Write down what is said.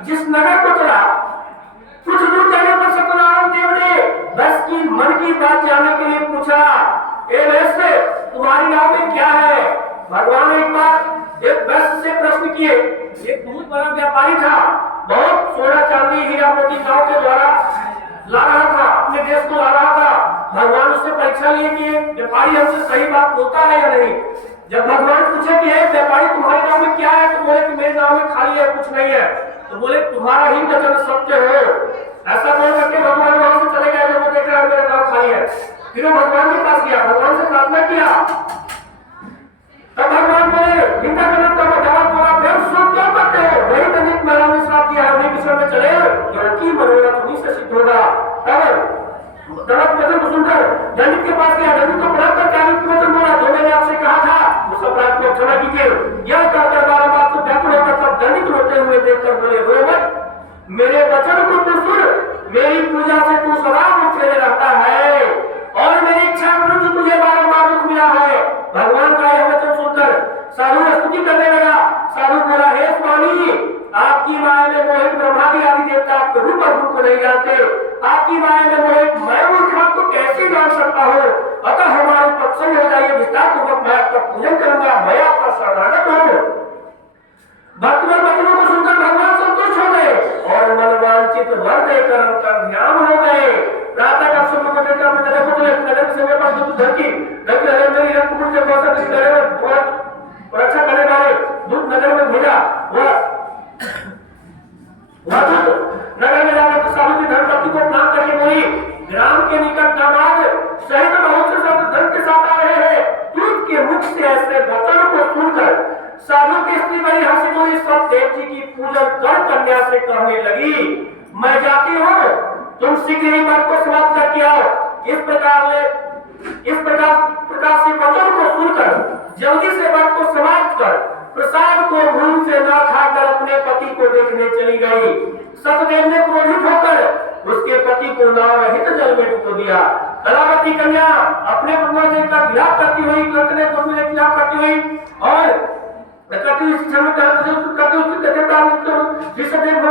जिस नगर को चला, कुछ दूर जाने पर सत्यनारायण देव ने बस की मन की बात जानने के लिए पूछा, ए वैश्य, तुम्हारी नाव में क्या है? भगवान एक बार एक वैश्य से प्रश्न किए। एक बहुत बड़ा व्यापारी था, बहुत सोना चांदी हीरा मोती नाव के द्वारा ला रहा था, अपने देश को ला रहा था। भगवान उससे परीक्षा लिए कि व्यापारी हमसे सही बात बोलता है या नहीं। जब भगवान पूछे कि हे व्यापारी, तुम्हारे नाव में क्या है? तो बोले कि मेरे नाव में खाली है, कुछ नहीं है। तो बोले तुम्हारा ही वचन सत्य हो। ऐसा बोल करके भगवान वहां से चले गए। जब वो देख रहा है मेरा नाव खाली है, फिर वो भगवान के पास गया, भगवान से प्रार्थना किया। तब भगवान बोले, इनका जन्म का जवाब बोला, बेवकूफ क्यों करते हो? वही दंडित महाराज ने श्राप दिया है, उन्हीं विषय में चले, लड़की मनोरथ उन्हीं से सिद्ध होगा। तब दंडक वचन को सुनकर दंडित के पास गया, दंडित को प्रणाम करके आदित्य वचन बोला, जो मैंने आपसे कहा था उस अपराध को क्षमा कीजिए। यह कहकर 12 बात से व्याकुल होकर तब दंडित रोते हुए देखकर बोले, रो मत, मेरे वचन को तू सुन, मेरी पूजा से तू सदा मुझे रहता है और मेरी इच्छा विरुद्ध तुझे बारंबार दुख मिला है। भगवान का यह वचन सुनकर साधु स्तुति करने लगा। साधु बोला, हे स्वामी, आपकी माया में मोहित ब्रह्मादि आदि देवता आपके रूप और गुण को नहीं जानते। आपकी माया में मोहित मैं मूर्ख आपको कैसे जान सकता हूँ? अतः हमारे प्रसन्न हो जाइए, विस्तार पूर्वक मैं आपका पूजन करूंगा, मैं आपका शरणागत हूँ। भक्तमान वचनों को सुनकर भगवान संतुष्ट हो गए और मनवांछित वर देकर उनका ध्यान हो गए। प्रातः काल सुबह को देखकर अपने नगर को चले। नगर से पास दूत धरती मेरी रत्नपुर से बहुत रक्षा करने वाले दूत नगर में भेजा। वह दूत नगर में जाकर साधु की धर्मपत्नी को प्रणाम करके बोली, ग्राम के निकट दामाद सहित बहुत से सब धन के साथ आ रहे हैं। दूत के मुख से ऐसे वचनों को सुनकर साधु की स्त्री बड़ी हंसी बोली, सब देव जी की पूजन कर कन्या से कहने लगी, मैं जाती हूँ, तुम शीघ्र ही व्रत को समाप्त करके आओ। इस प्रकार से वचन को सुनकर जल्दी से व्रत को समाप्त कर प्रसाद को भूल से न खाकर अपने पति को देखने चली गई। सतदेव ने क्रोधित होकर उसके पति को नाव रहित जल में डुबो दिया। कलावती कन्या अपने पति देखकर विलाप करती हुई, विलाप करती हुई और ऋषभ